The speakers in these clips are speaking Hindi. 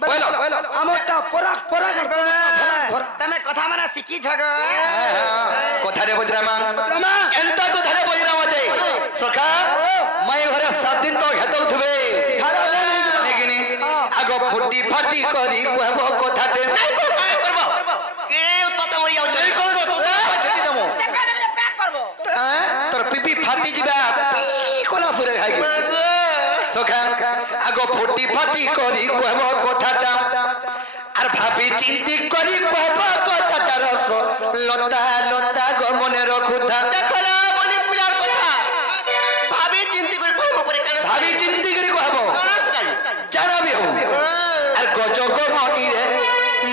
बोलो हमरटा पराक पराक तमे कथा माना सिकी छग कथा रे बजरामा एंता कथा रे बजरामा जे सखा मैं घरे 7 दिन तो हेतौ थबे लेकिन आगो फुटी फाटी करी कहबो कथाटे नहीं को काय करबो किने उत्पत्त मरि जाउ नहीं करबो तो छटी दमो चका देले पैक करबो तोर पिपी फाटी जिबा कोला सुरे खाइ सखा आगो फुटी फाटी करी कहबो कथाटा আর ভাবি চিন্তি করি কব কথাটা রস লতা লতা গমনে রখুতা দেখলা মনি পিলার কথা ভাবি চিন্তি করি কব পরে কানে ভাবি চিন্তি করি কব কানাসটাই জানাবি হো আর গজগ মনি রে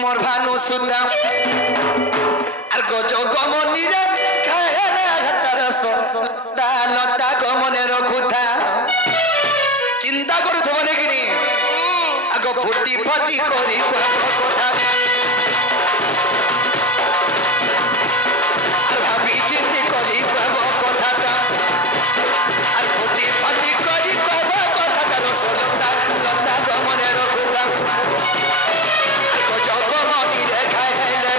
মোর ভানু সুতা আর গজগ মনি রে খায়রা হাতা রস লতা লতা গমনে রখুতা চিন্তা করু থব নেকিনি আগো ফুটি ফাটি করি কথা আর ভাবি চিন্তি করি কব কথাটা আর ফুটি ফাটি করি কব কথাটা রসলতা লতা গমনে রখুতা আর গজগমনি রে খাইলে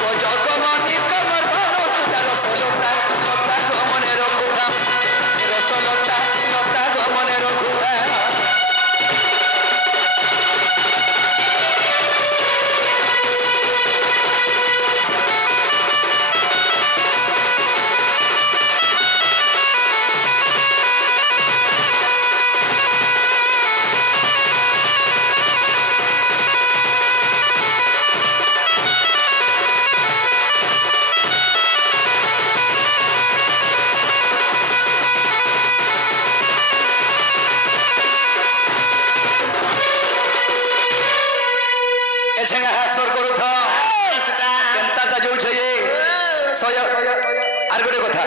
গজগমনি কমর ভালো সুতা রসলতা লতা গমনে রখুতা রসলতা লতা গমনে রখুতা एछेगा हासर करू था सेटा केनताटा जो छै सय आर गोटे कथा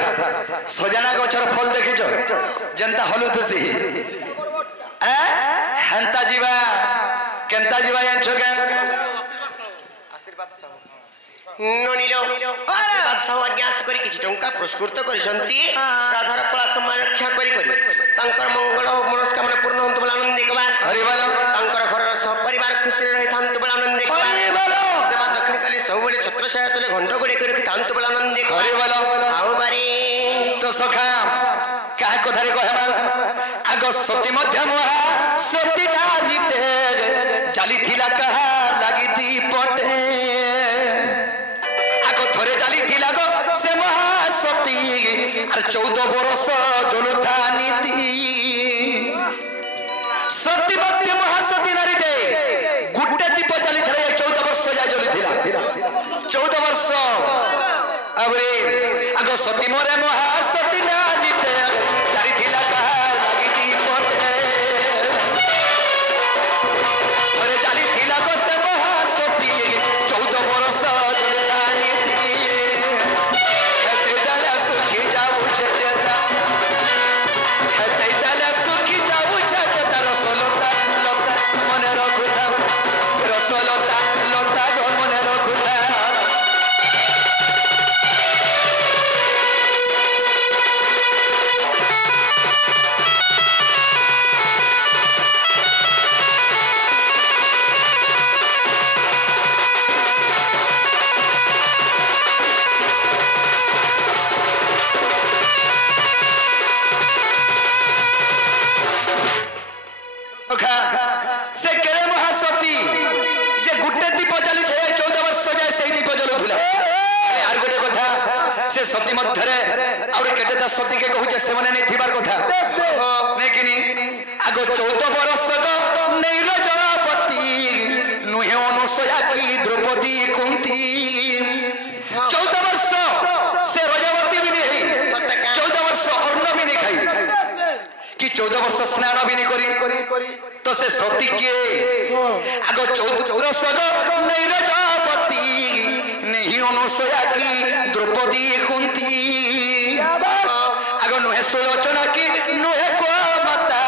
सजना गछर फल देखिजो जनता हलुतसी ए हंता जीवा केनता जीवा यांछगा आशीर्वाद साहब ननिलो आशीर्वाद साहब आज्ञास करी किछि टंका पुरस्कृत करिसंती राधार कला समय रक्षा करी तांकर मंगल मनस्कामना पूर्ण होंत बला आनंद देखबार हरि बोल तांकर घर सब परिवार खुशी रहि थांत बला आनंद देखबार सेवा दक्षिण काली सब बेले छत्र छाया तले घंटा गडे करी थांत बला आनंद देखबार हरि बोल आउ बारी तो सखा का कथारे कहमा आगो सती मध्य महा सती नारीते जाली थिला कहा लागि दी पटे आगो थरे जाली थिला गो से महासती আর 14 বরষ জলুতা নীতি সত্যবতী মহাসতী নারীতে গুটে দীপ জ্বালি থলে 14 বর্ষ যায় জ্বলিছিলা 14 বর্ষ আবরে আগ সতী মরে মহাসতী নারীতে জ্বালিছিলা কাহা লাগি দীপতে আরে জ্বালিছিলা গো সে মহাসতী 14 বর্ষ জলুতা নীতি रसलता लता गमने रखुता से केरे महासती जे गुटे दीप जली छे 14 वर्ष जाय सेही दीप जलुथुला आर गोटे कथा से सती मध्यरे और केटेता सती के कहू जे से माने नै थिबार कथा नेकिनी आगो 14 वर्ष गो नैरजपति नुहे अनुसया की द्रौपदी कुंती 14 वर्ष से रजवती भी नहीं 14 वर्ष अन्न भी नहीं खाई कि 14 वर्ष स्नान भी नहीं करी तो से सती के आगो 14 वर्ष नैरजपति नहीं अनुसया की द्रौपदी कुंती आगो नुहे सुलोचना की नुहे को माता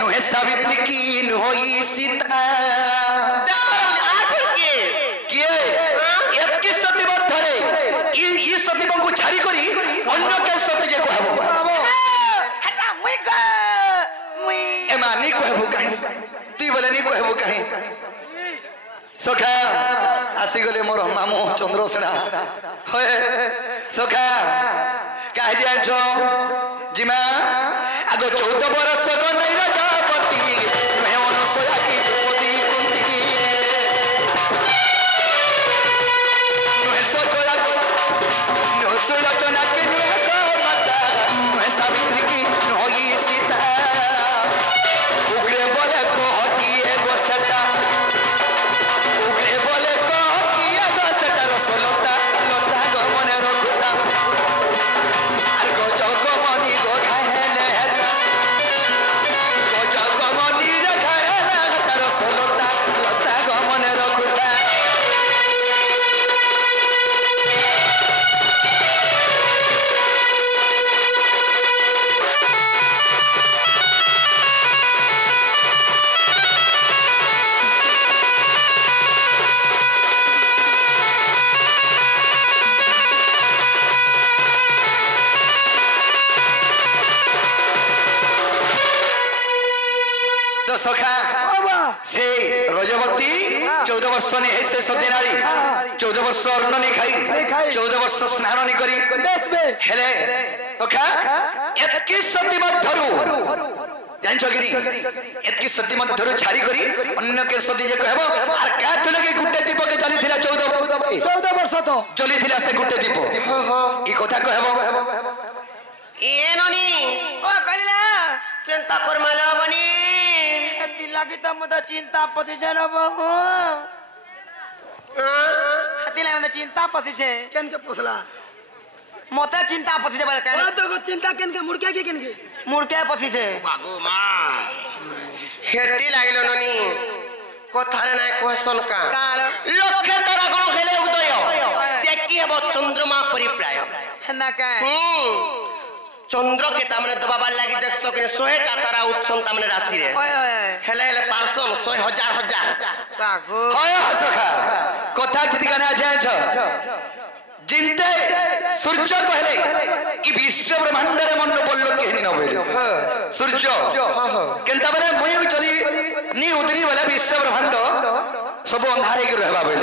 नुहे सावित्री की नुहे सीता सती मध्यरे ई सती को छाड़ी करी अन्य के सती जे कहबो हटा मुई एमा नहीं कह कहबू कहीं तुई बोले नहीं कहबू कहीं सखा आसी गले मोर मामू चंद्रसेना होए सखा काहे जाछो जिमा आगो 14 बरस को नहीं राजापति मैं अनुसया की द्रौपदी कुंती मैं सोचोया नो सुलोचना के नो माता मैं सावित्री की नोई सीता उग्रे बोले को किए गो सटा उग्रे बोले को किए गो सटा रसलता लता गो मने रखता আর গজগমনি গো খাইলে হেতা গজগমনি রে খাইলে তার সলতা লতা গমনে রখুতা तो सखा से रजवती 14 वर्ष ने से सत्यनारी 14 वर्ष अन्न नहीं खाई 14 वर्ष स्नान नहीं करी हेले सखा एतकी सती मध्यरु जानछ गिरी एतकी सती मध्यरु छाड़ी करी अन्य के सती जे कहबो आर का थले के गुटे दीप के चली थिला 14 वर्ष तो चली थिला से गुटे दीप ई कथा कहबो एनोनी ओ कलिला केनता करमाला बनी एती लागी त म त चिंता पसी छ न बहु हाती लाई म चिंता पसी छे केन के पोसला मते चिंता पसी छे बरका ओ तो चिंता केन के मुड़के पसी छे बागो मा हेती लागिलो ननी कथारे ना क्वेश्चन का लक्ष्य तारा कोन खेले उदय से की हबो चंद्रमा परिप्राय हेना का चंद्र के तामने दबाबार लागि देखसो कि 100टा तारा उत्सव तामने राती रे ओए ओए हेले हेले 500 100,000 कागो होय सखा कथा किति कने छ जिनते सूर्य कहले कि विश्व ब्रह्मांड रे मन बोललो केहनी न बोले सूर्य केनता बले मय चली नी उदरी वाला विश्व ब्रह्मांड सब अंधारे के रहबा बोले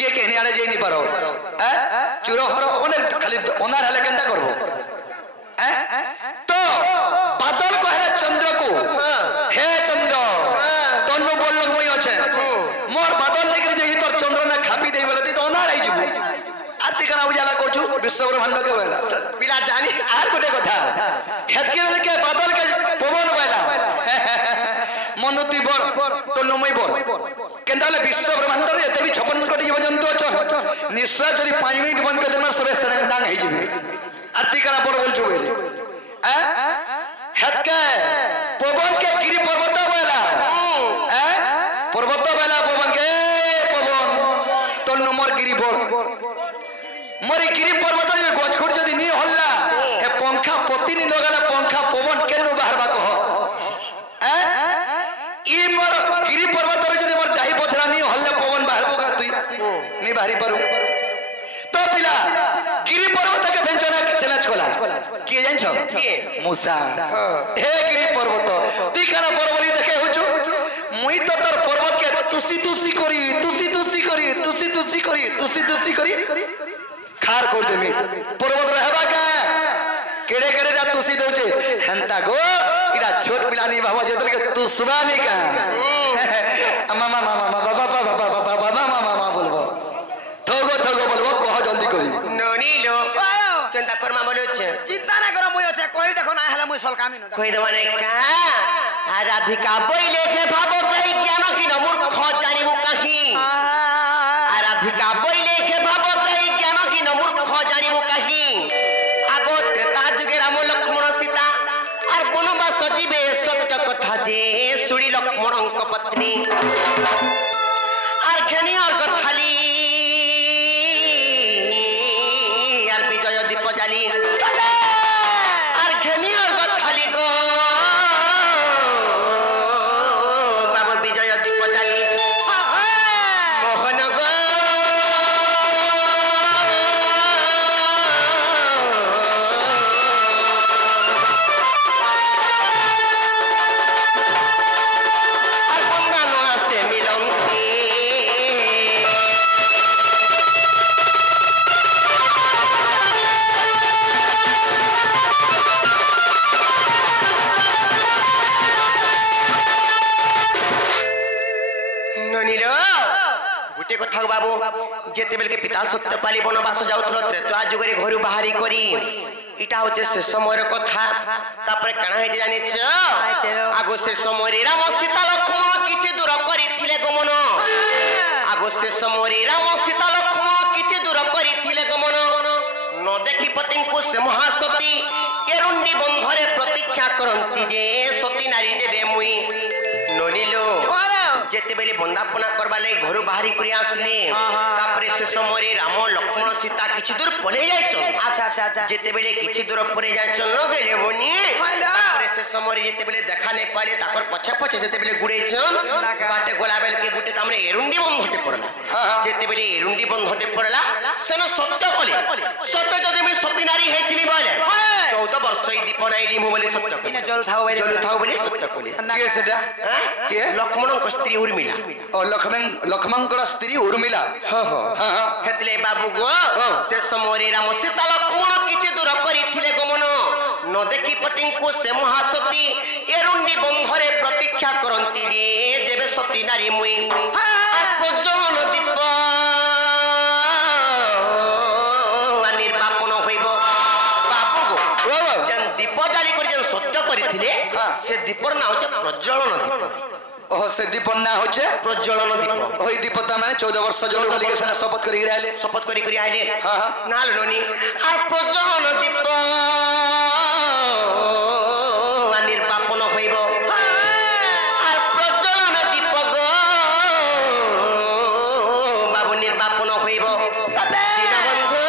के केहनी आड़े जे नी पारो चुरो हरो ओने खाली अंधार हले केनता करबो तो बादल कहले चंद्र को हे चंद्र तन्नु बोललो मय अछे मोर बादल लेके जे तोर चंद्र ना खापी देई बोले तो अंधार आई जिबो आती कना उजाला करछु विश्व ब्रह्मांड के वेला पिला जानी आर गोटे कथा हेतके बेले के बादल के पवन वेला मनुति बड़ तन्नु मय बड़ केंदाले विश्व ब्रह्मांड रे एते भी 56 कोटी जीव जंतु अछन निश्चय जदी 5 मिनिट बंद कर देना सबे सड़क डांग हे जिबे आरती करा बड़ बोलछु बेले हेतके पवन के गिरी पर्वत वेला पर्वत वेला पवन के पवन तन्नु मोर गिरी बड़ मोरी गिरी पर्वत जे गछखुट जदी नी हल्ला ए पंखा पति नी लगाला पंखा पवन केनु बाहरबा कह ई मोर गिरी पर्वत रे जदी मोर डाही पथरा नी हल्ला पवन बाहरबो का तुई नी बाहरी पारू तो पिला गिरी पर्वत के व्यंजना चलाच कोला के जान छ मूसा हे गिरी पर्वत तुई काना पर्वली देखे होछु मुई तो तोर पर्वत के तुसी तुसी करी खार कर देमी पर्वत रहबा का केड़े केड़े रा तुसी दोचे हंता गो इरा छोट पिलानी बाबा जेतल के तू सुबानी का मामा मामा बाबा मामा बोलबो थगो बोलबो कह जल्दी करी ननी लो केनता करमा बोले छे चिंता ना करो मुई अछे कोई देखो ना हला मुई सलकामी न कोई दवाने का आ राधिका बोइले के भाबो कहि ज्ञान कि न मूर्ख जानिबो कहि आ राधिका बोइले के भाबो कहि ज्ञान कि न मूर्ख जानिबो कहि आगो त्रेता जुगे राम लक्ष्मण सीता आर बनवा सजीवे सत्य कथा जे सुड़ी लक्ष्मण को पत्नी आर खेनी और कथाली आर विजय दीप जाली आर खेनी और कथाली गो बाबू विजय दीप जाली मोहन गो नुनिलो गुटे कथा बाबू जेते बेल के पिता सत्यपाली वनवास जाउथलो त्रेता जुगरे घरु बाहरी करी इटा होते से समय कथा तापर कणा हे जानिछ आगो से समय राम सीता लक्ष्मण किछि दूर करिथिले गमन आगो से समय राम सीता लक्ष्मण किछि दूर करिथिले गमन न देखि पति को से महासती एरुंडी बंधरे प्रतीक्षा करंती जे सती नारी देबे मुई ननिलो जेते बेले बंदापना करबा ले घर बाहरी करी आसले तापरे से समय राम लक्ष्मण सीता किछि दूर पले जायछन अच्छा अच्छा अच्छा जेते बेले किछि दूर परे जायछन न गेले बनी तापरे से समय जेते बेले देखा नै पाले ताकर पछे पछे जेते बेले गुडेछन बाटे गोला बेल के गुटे तामने एरुंडी बंधटे पड़ला जेते बेले एरुंडी बंधटे पड़ला सेन सत्य कले सत्य जदि मैं सती नारी हेथिनी बोले 14 वर्ष ई दीप नाइली मु बोले सत्य कले जल थाउ बोले सत्य कले के सेटा के लक्ष्मण को स्त्री उर्मिला ओ लक्ष्मण को स्त्री उर्मिला हां हां हेतले बाबू गो से समय राम सीता लक्ष्मण किछि दूर करिथिले गमन न देखि पति को से महासती एरुंडी बंधरे प्रतीक्षा करंती रे जेबे सती नारी मुई प्रज्वलन दीप निर्वापन होइबो बाबू गो जन दीप जाली करि जन सत्य करिथिले से दीपर ना होचे प्रज्वलन दीप ओह से दीप ना होचे प्रज्वलन दीप ओही दीप त माने 14 वर्ष जो डलिके से शपथ करी रहले हां हां नाल नोनी आ प्रज्वलन दीप निर्वापन होइबो आ प्रज्वलन दीप गो बाबू निर्वापन होइबो सते दीनबंधु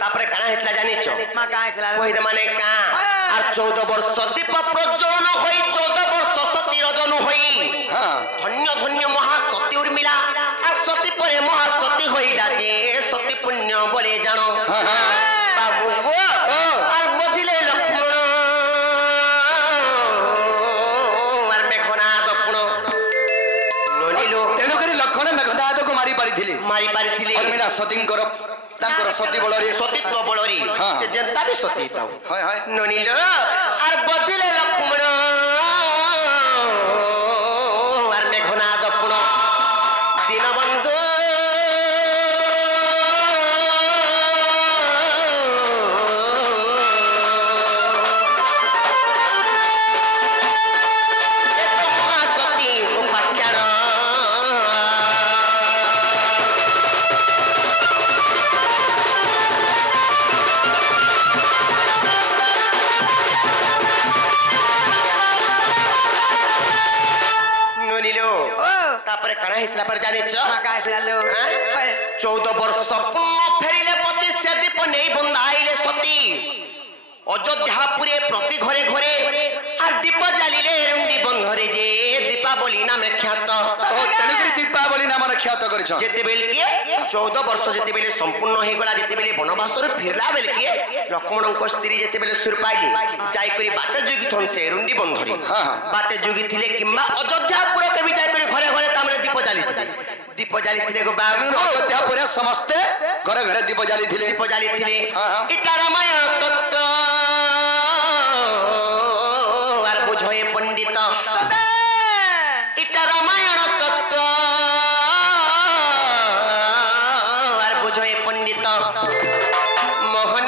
तापरे काना हेतला जानिचो मा का हेतला ओहि द माने का आर 14 वर्ष दीप प्रज्वलन होई 14 वर्ष सती रजन होई हां धन्य धन्य महासती उर्मिला आ सती परे महासती होइला जे सती पुण्य बोले जानो बाबू गो आर मधिले लक्ष्मण आर मेघनाद पुण ननिलो तेनु करी लक्ष्मण मेघनाद को मारी पारिथिले उर्मिला सतींकर तांकर सती बळरी सतीत्व बळरी से जनता भी सती ताऊ हाय हाय ननिलो आर बदिले लक्ष्मण आर मेघनाद पुण दीनबंधु सती उपाख्यान तापरे कणा हिसला पर जाने छ का हेतला लो 14 वर्ष पूर्ण फेरिले पति से दीप नहीं बंधाइले सती अयोध्यापुरे प्रति घरे घरे आर दीप जालिले एरुंडी बंधरे जे दीपावली नामे ख्यात तेनुकरी दीपावली नाम ख्यात करिछ जेते बेल के 14 वर्ष जेते बेले संपूर्ण होई गला जेते बेले वनवास रे फिरला बेल के लक्ष्मण को स्त्री जेते बेले सुर पाइली जाई करी बाटे जोगी थन से एरुंडी बंधरी बाटे जोगी थिले किम्बा अयोध्यापुर के भी जाई करी घरे घरे तामरे दीप जाली थिले गो बाबू अयोध्यापुर समस्त घरे घरे दीप जाली थिले इटा रामायण तत्व आर बुझोए पंडित इटा रामायण तत्व आर बुझोए पंडित मोहन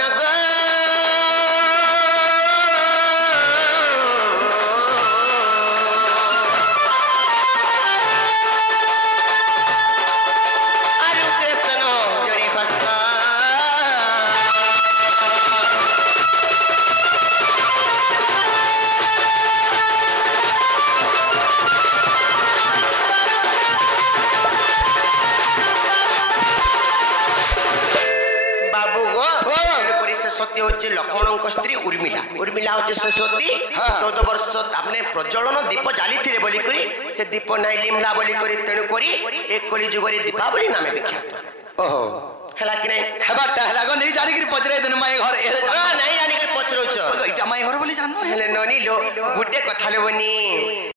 से सती होचे लक्ष्मणଙ୍କ स्त्री उर्मिला उर्मिला होचे से सती 14 वर्ष आपने प्रज्वलन दीप जाली थिले बोली करी से दीप नाही लिमला बोली करी तेनु करी एक कली जुगरी दीपावली नामे विख्यात ओहो हला कि नहीं हेबाटा हलागो नहीं जानी कि पचरे दिन माई घर ए नहीं जानी कि पचरोच इटा माई घर बोली जाननो हेले ननी लो गुटे कथा लेबनी